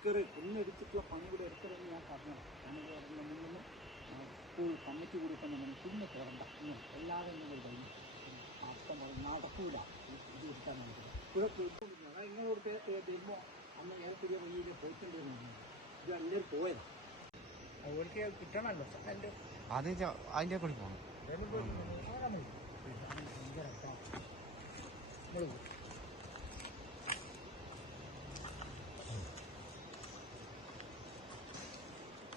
എടുക്കറ് ഒന്നെടുത്തിട്ടുള്ള പണി കൂടെ എടുക്കറെന്ന് ഞാൻ പറഞ്ഞു മുന്നിൽ സ്കൂൾ കമ്മിറ്റി കൂടി തന്നെ ഇങ്ങനെ പിന്നെ കയറണ്ട അല്ലാതെ ഇങ്ങനെ ഒരു കഴിഞ്ഞു അർത്ഥം പറഞ്ഞു നടക്കൂല ഇത് എടുക്കാൻ വേണ്ടി ഇവിടെ കേൾക്കുന്നില്ല അതായത് ഇങ്ങനൊരു തരുമ്പോൾ അന്ന് ഏറെ വഴിയിൽ പോയിട്ടുണ്ട് ഇത് എല്ലാവരും പോയതാ അതുപോലെ കിട്ടണല്ലോ അതെ അതിന്റെ കൂടി പോകണം